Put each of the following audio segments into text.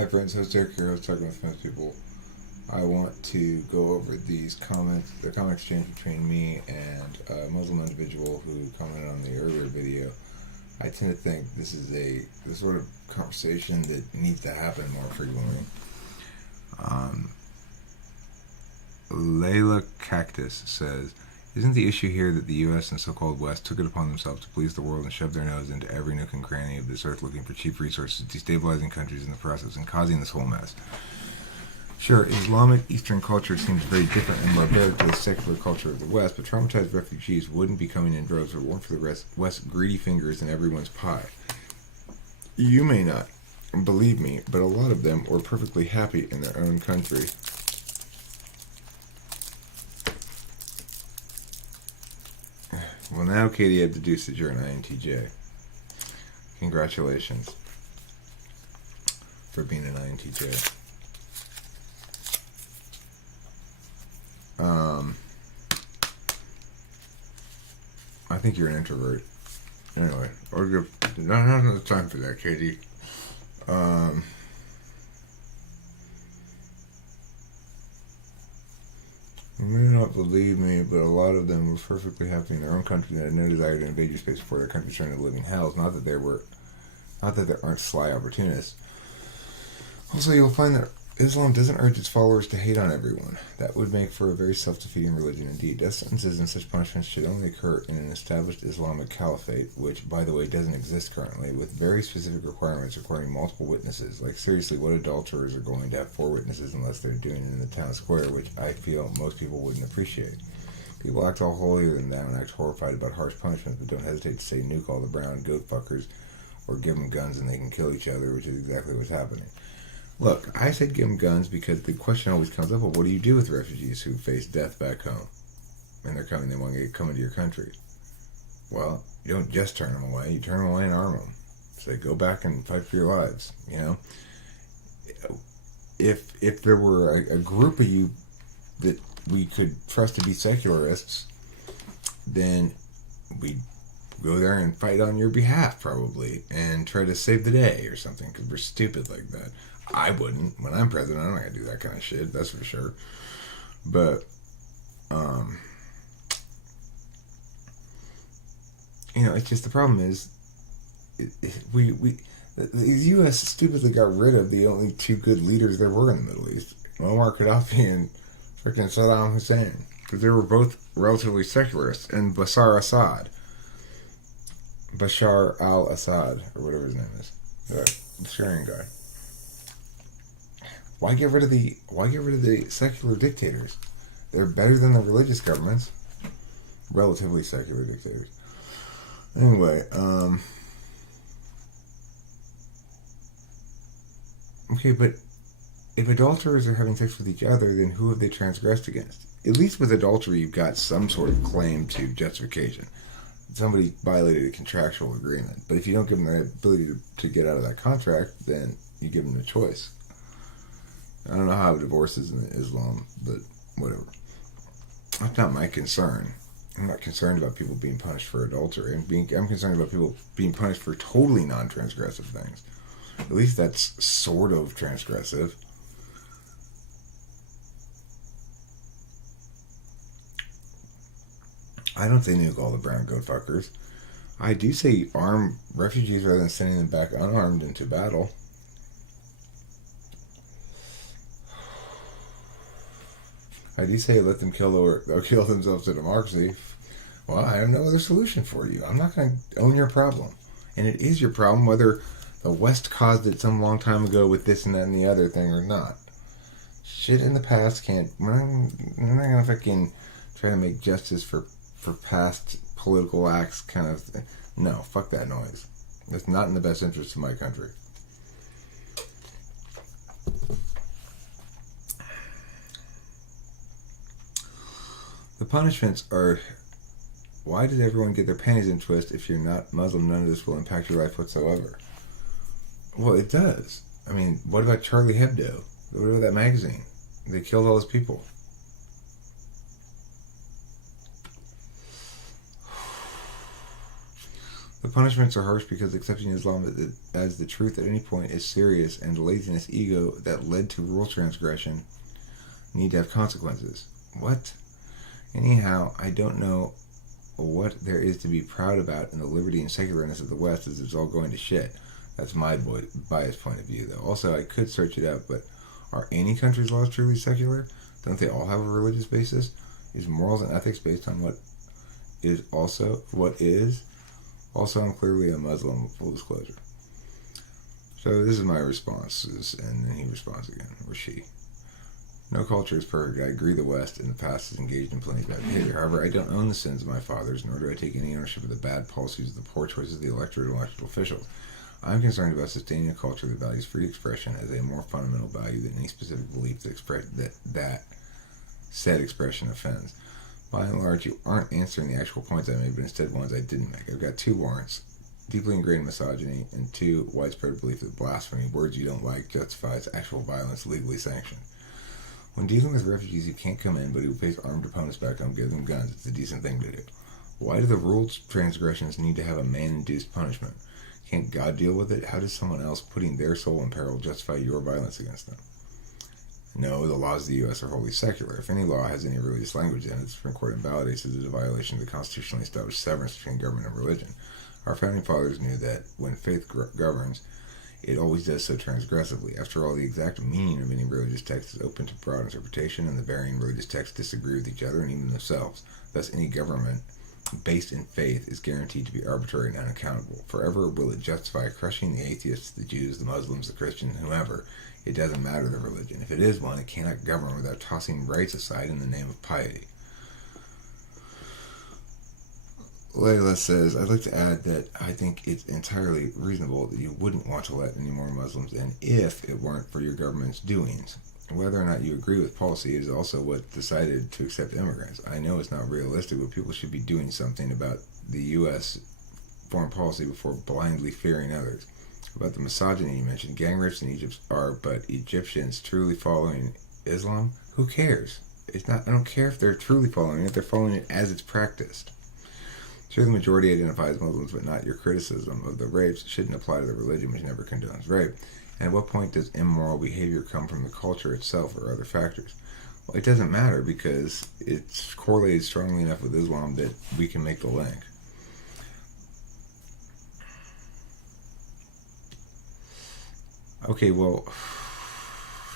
Hi friends, host Eric here, host Talking with Famous People. I want to go over these comments, the comment exchange between me and a Muslim individual who commented on the earlier video. I tend to think this is the sort of conversation that needs to happen more frequently. Laila Cactus says, isn't the issue here that the U.S. and so-called West took it upon themselves to please the world and shove their nose into every nook and cranny of this earth looking for cheap resources, destabilizing countries in the process and causing this whole mess? Sure, Islamic Eastern culture seems very different and barbaric to the secular culture of the West, but traumatized refugees wouldn't be coming in droves if it weren't for the West's greedy fingers in everyone's pie. You may not believe me, but a lot of them were perfectly happy in their own country. Well, now, Katie, I've deduced that you're an INTJ. Congratulations for being an INTJ. I think you're an introvert. Anyway, I'll give not enough time for that, Katie. You may not believe me, but a lot of them were perfectly happy in their own country and had no desire to invade your space before their country turned into living hells. Not that there aren't sly opportunists. Also, you'll find that Islam doesn't urge its followers to hate on everyone. That would make for a very self-defeating religion indeed. Death sentences and such punishments should only occur in an established Islamic caliphate, which, by the way, doesn't exist currently, with very specific requirements requiring multiple witnesses. Like, seriously, what adulterers are going to have 4 witnesses unless they're doing it in the town square, which I feel most people wouldn't appreciate. People act all holier than thou and act horrified about harsh punishments, but don't hesitate to say nuke all the brown goat fuckers or give them guns and they can kill each other, which is exactly what's happening. Look, I said give them guns because the question always comes up, well, what do you do with refugees who face death back home? And they want to come into your country. Well, you don't just turn them away. You turn them away and arm them. Say, go back and fight for your lives, you know? If there were a group of you that we could trust to be secularists, then we'd go there and fight on your behalf, probably, and try to save the day or something, because we're stupid like that. I wouldn't. When I'm president, I'm not going to do that kind of shit, that's for sure. But, it's just the problem is, the U.S. stupidly got rid of the only 2 good leaders there were in the Middle East, Muammar Gaddafi and freaking Saddam Hussein, because they were both relatively secularists, and Bashar al-Assad, or whatever his name is, the Syrian guy. Why get rid of the secular dictators? They're better than the religious governments. Relatively secular dictators. Anyway, okay, but if adulterers are having sex with each other, then who have they transgressed against? At least with adultery, you've got some sort of claim to justification. Somebody violated a contractual agreement. But if you don't give them the ability to get out of that contract, then you give them a choice. I don't know how divorce is in Islam, but whatever. That's not my concern. I'm not concerned about people being punished for adultery. I'm concerned about people being punished for totally non-transgressive things. At least that's sort of transgressive. I don't say nuke all the brown goat fuckers. I do say arm refugees rather than sending them back unarmed into battle. I do say let them kill themselves to democracy. Well, I have no other solution for you. I'm not going to own your problem. And it is your problem whether the West caused it some long time ago with this and that and the other thing or not. Shit in the past can't... We're not going to fucking try to make justice for past political acts kind of thing. No, fuck that noise. That's not in the best interest of my country. The punishments are, why did everyone get their panties in a twist? If you're not Muslim, none of this will impact your life whatsoever. Well, it does. I mean, what about Charlie Hebdo? What about that magazine? They killed all those people. The punishments are harsh because accepting Islam as the truth at any point is serious, and the laziness, ego that led to rule transgression need to have consequences. What? Anyhow, I don't know what there is to be proud about in the liberty and secularness of the West, as it's all going to shit. That's my biased point of view, though. Also, I could search it out, but are any country's laws truly secular? Don't they all have a religious basis? Is morals and ethics based on what is? Also, I'm clearly a Muslim, full disclosure. So this is my responses, and then he responds again, or she. No culture is perfect. I agree the West in the past has engaged in plenty of bad behavior. However, I don't own the sins of my fathers, nor do I take any ownership of the bad policies of the poor choices of the electorate and elected officials. I'm concerned about sustaining a culture that values free expression as a more fundamental value than any specific belief that said expression offends. By and large, you aren't answering the actual points I made, but instead ones I didn't make. I've got 2 warrants: deeply ingrained misogyny, and 2, widespread belief that blasphemy, words you don't like, justifies actual violence legally sanctioned. When dealing with refugees who can't come in but who face armed opponents back home, give them guns. It's a decent thing to do. Why do the rule transgressions need to have a man-induced punishment? Can't God deal with it? How does someone else putting their soul in peril justify your violence against them? No, the laws of the U.S. are wholly secular. If any law has any religious language in it, the Supreme Court invalidates it as a violation of the constitutionally established severance between government and religion. Our founding fathers knew that when faith governs, it always does so transgressively. After all, the exact meaning of any religious text is open to broad interpretation, and the varying religious texts disagree with each other and even themselves. Thus, any government based in faith is guaranteed to be arbitrary and unaccountable. Forever will it justify crushing the atheists, the Jews, the Muslims, the Christians, whomever. It doesn't matter the religion. If it is one, it cannot govern without tossing rights aside in the name of piety. Laila says, I'd like to add that I think it's entirely reasonable that you wouldn't want to let any more Muslims in if it weren't for your government's doings. Whether or not you agree with policy is also what decided to accept immigrants. I know it's not realistic, but people should be doing something about the U.S. foreign policy before blindly fearing others. About the misogyny you mentioned, gang rapes in Egypt are but Egyptians truly following Islam? Who cares? It's not. I don't care if they're truly following it. They're following it as it's practiced. Sure, the majority identifies Muslims, but not your criticism of the rapes shouldn't apply to the religion, which never condones rape. And at what point does immoral behavior come from the culture itself or other factors? Well, it doesn't matter because it's correlated strongly enough with Islam that we can make the link. Okay, well,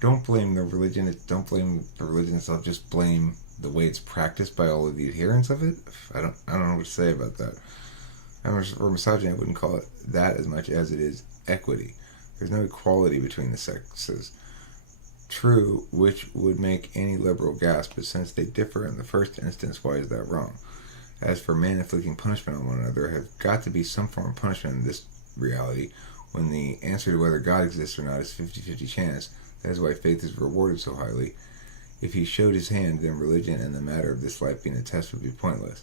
don't blame the religion. Don't blame the religion itself. Just blame the way it's practiced by all of the adherents of it. I don't know what to say about that. For misogyny, I wouldn't call it that as much as it is equity. There's no equality between the sexes. True, which would make any liberal gasp, but since they differ in the first instance, why is that wrong? As for man inflicting punishment on one another, there has got to be some form of punishment in this reality. When the answer to whether God exists or not is 50-50 chance, that is why faith is rewarded so highly. If he showed his hand, then religion and the matter of this life being a test would be pointless.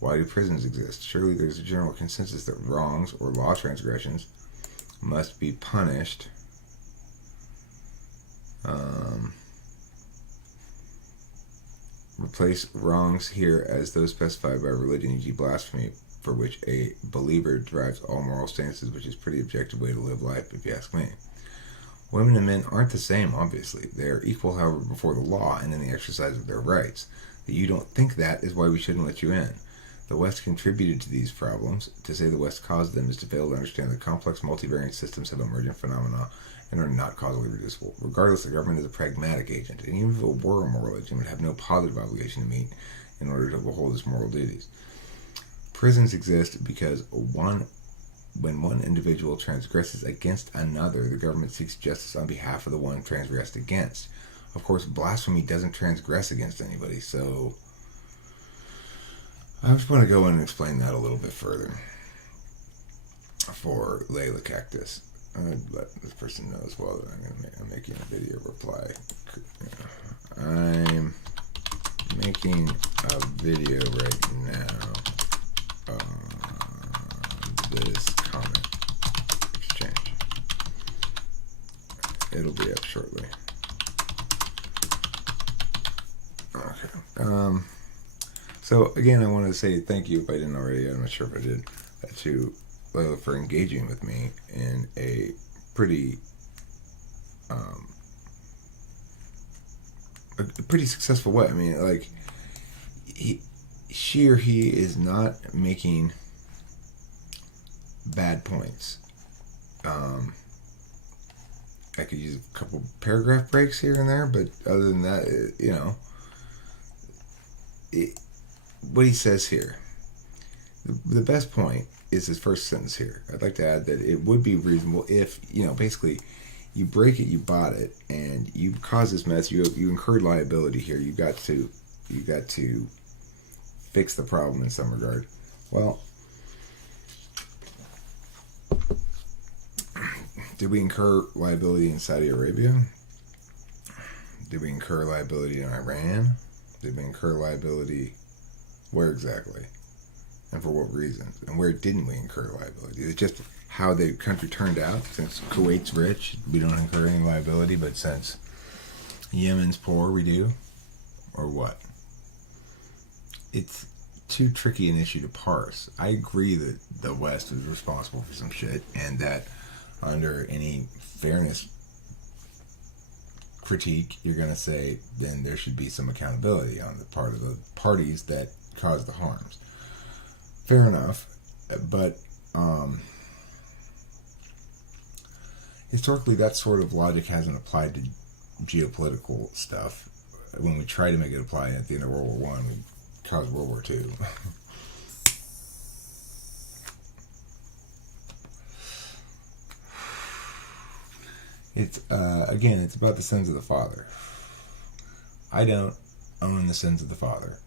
Why do prisons exist? Surely there's a general consensus that wrongs or law transgressions must be punished. Replace wrongs here as those specified by religion, e.g. blasphemy, for which a believer derives all moral stances, which is a pretty objective way to live life, if you ask me. Women and men aren't the same, obviously. They are equal, however, before the law and in the exercise of their rights. That you don't think that is why we shouldn't let you in. The West contributed to these problems. To say the West caused them is to fail to understand that complex multivariant systems have emergent phenomena and are not causally reducible. Regardless, the government is a pragmatic agent, and even if it were a moral agent, it would have no positive obligation to meet in order to uphold its moral duties. Prisons exist because when one individual transgresses against another, the government seeks justice on behalf of the one transgressed against. Of course, blasphemy doesn't transgress against anybody, so I just want to go in and explain that a little bit further for Laila Cactus. Let this person know as well that I'm making a video reply. I'm making a video right now on this comment exchange. It'll be up shortly. Okay. So again, I want to say thank you if I didn't already. I'm not sure if I did to Laila for engaging with me in a pretty a pretty successful way. I mean, like, she or he is not making bad points. I could use a couple paragraph breaks here and there, but other than that, what he says here, the best point is his first sentence here. I'd like to add that it would be reasonable if, basically, you break it, you bought it, and you caused this mess. You incurred liability here. You got to fix the problem in some regard. Well, did we incur liability in Saudi Arabia? Did we incur liability in Iran? Did we incur liability where exactly? And for what reasons? And where didn't we incur liability? Is it just how the country turned out? Since Kuwait's rich, we don't incur any liability, but since Yemen's poor, we do? Or what? It's too tricky an issue to parse. I agree that the West is responsible for some shit, and that under any fairness critique, you're going to say then there should be some accountability on the part of the parties that caused the harms. Fair enough, but historically that sort of logic hasn't applied to geopolitical stuff. When we try to make it apply at the end of World War I, we caused World War II. It's again, it's about the sins of the father. I don't own the sins of the father,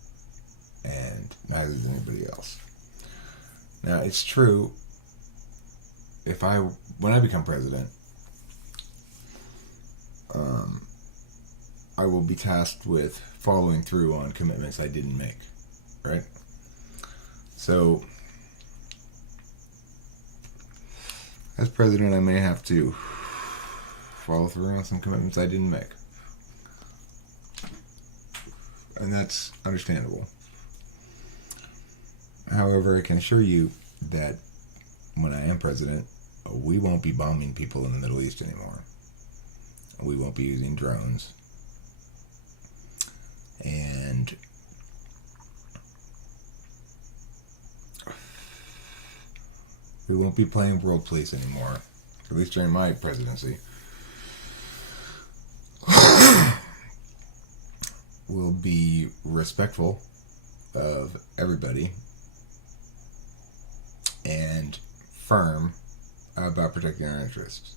and neither does anybody else. Now, it's true, when I become president, I will be tasked with following through on commitments I didn't make, right? So, as president, I may have to follow through on some commitments I didn't make. And that's understandable. However, I can assure you that when I am president, we won't be bombing people in the Middle East anymore. We won't be using drones. And we won't be playing world police anymore, at least during my presidency. We'll be respectful of everybody and firm about protecting our interests,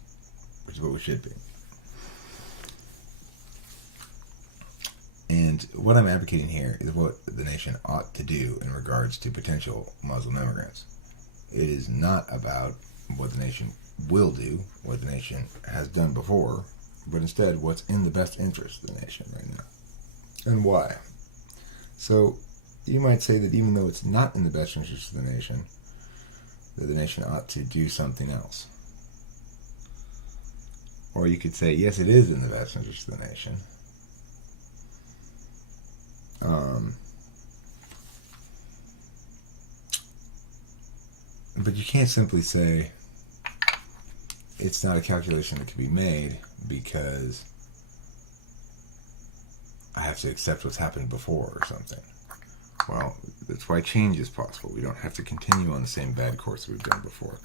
which is what we should be. And what I'm advocating here is what the nation ought to do in regards to potential Muslim immigrants. It is not about what the nation will do, what the nation has done before, but instead what's in the best interest of the nation right now. And why? So, you might say that even though it's not in the best interest of the nation, that the nation ought to do something else. Or you could say, yes, it is in the best interest of the nation. But you can't simply say it's not a calculation that can be made because I have to accept what's happened before or something. Well, that's why change is possible. We don't have to continue on the same bad course we've done before.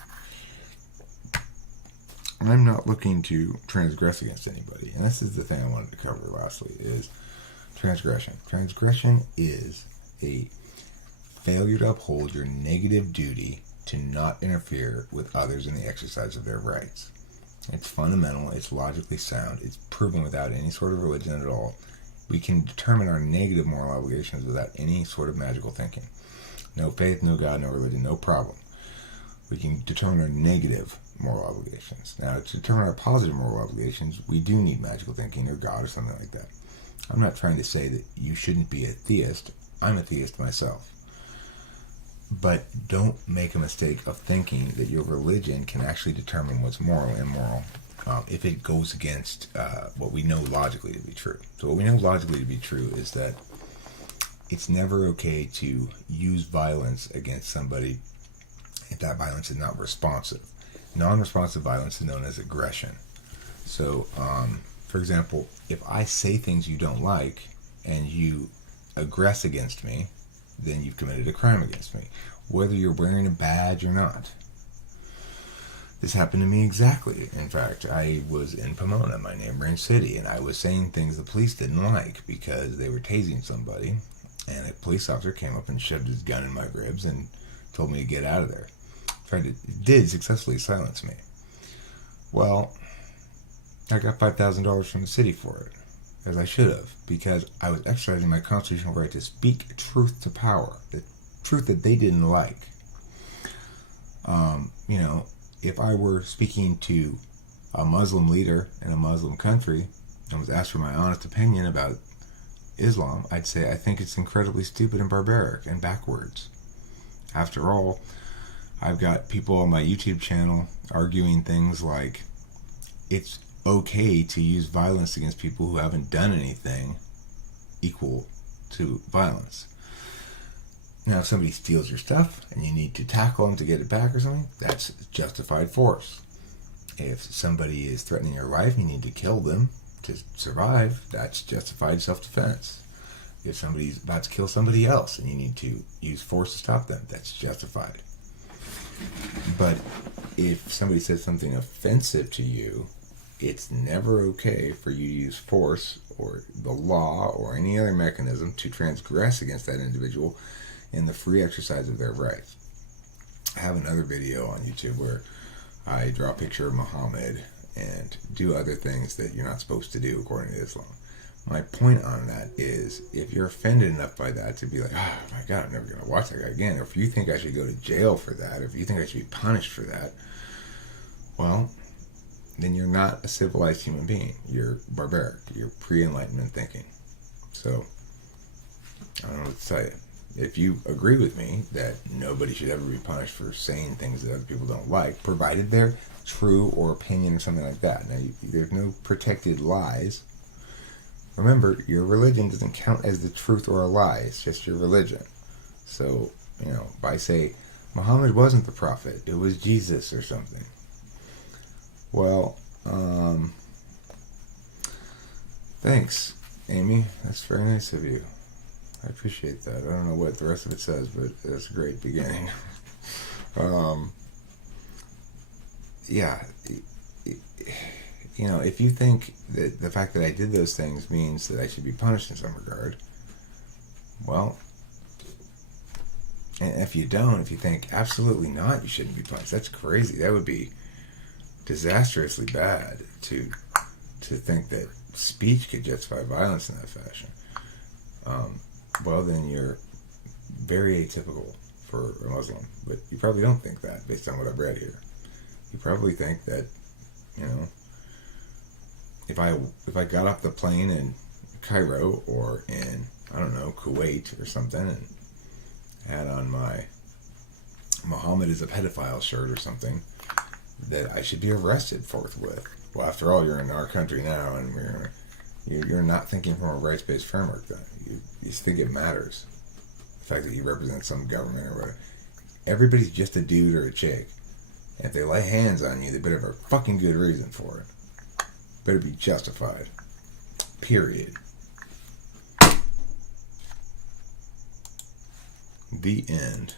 And I'm not looking to transgress against anybody. And this is the thing I wanted to cover lastly, is transgression. Transgression is a failure to uphold your negative duty to not interfere with others in the exercise of their rights. It's fundamental, it's logically sound, it's proven without any sort of religion at all. We can determine our negative moral obligations without any sort of magical thinking. No faith, no God, no religion, no problem. We can determine our negative moral obligations. Now, to determine our positive moral obligations, we do need magical thinking or God or something like that. I'm not trying to say that you shouldn't be a theist. I'm a theist myself. But don't make a mistake of thinking that your religion can actually determine what's moral and immoral if it goes against what we know logically to be true. So what we know logically to be true is that it's never okay to use violence against somebody if that violence is not responsive. Non-responsive violence is known as aggression. So, for example, if I say things you don't like and you aggress against me, then you've committed a crime against me, whether you're wearing a badge or not. This happened to me exactly. In fact, I was in Pomona, my neighboring city, and I was saying things the police didn't like because they were tasing somebody, and a police officer came up and shoved his gun in my ribs and told me to get out of there. It did successfully silence me. Well, I got $5,000 from the city for it, as I should have, because I was exercising my constitutional right to speak truth to power, the truth that they didn't like. If I were speaking to a Muslim leader in a Muslim country and was asked for my honest opinion about Islam, I'd say I think it's incredibly stupid and barbaric and backwards. After all, I've got people on my YouTube channel arguing things like it's okay to use violence against people who haven't done anything equal to violence. Now, if somebody steals your stuff and you need to tackle them to get it back or something, that's justified force. If somebody is threatening your life and you need to kill them to survive, that's justified self-defense. If somebody's about to kill somebody else and you need to use force to stop them, that's justified. But if somebody says something offensive to you, it's never okay for you to use force or the law or any other mechanism to transgress against that individual in the free exercise of their rights. I have another video on YouTube where I draw a picture of Muhammad and do other things that you're not supposed to do according to Islam. My point on that is, if you're offended enough by that to be like, oh my God, I'm never going to watch that guy again, or if you think I should go to jail for that, or if you think I should be punished for that, well, then you're not a civilized human being. You're barbaric. You're pre-enlightenment thinking. So, I don't know what to tell you. If you agree with me that nobody should ever be punished for saying things that other people don't like, provided they're true or opinion or something like that. Now, there's no protected lies. Remember, your religion doesn't count as the truth or a lie. It's just your religion. So, if I say Muhammad wasn't the prophet, it was Jesus or something. Well, thanks, Amy. That's very nice of you. I appreciate that. I don't know what the rest of it says, but that's a great beginning. If you think that the fact that I did those things means that I should be punished in some regard, well, and if you don't, if you think absolutely not, you shouldn't be punished, that's crazy. That would be disastrously bad to think that speech could justify violence in that fashion. Well, then you're very atypical for a Muslim. But you probably don't think that, based on what I've read here. You probably think that, if I got off the plane in Cairo or in, I don't know, Kuwait or something, and had on my Muhammad is a pedophile shirt or something, that I should be arrested forthwith. Well, after all, you're in our country now, and you're not thinking from a rights-based framework then. You just think it matters. The fact that you represent some government or whatever. Everybody's just a dude or a chick. And if they lay hands on you, they better have a fucking good reason for it. Better be justified. Period. The end.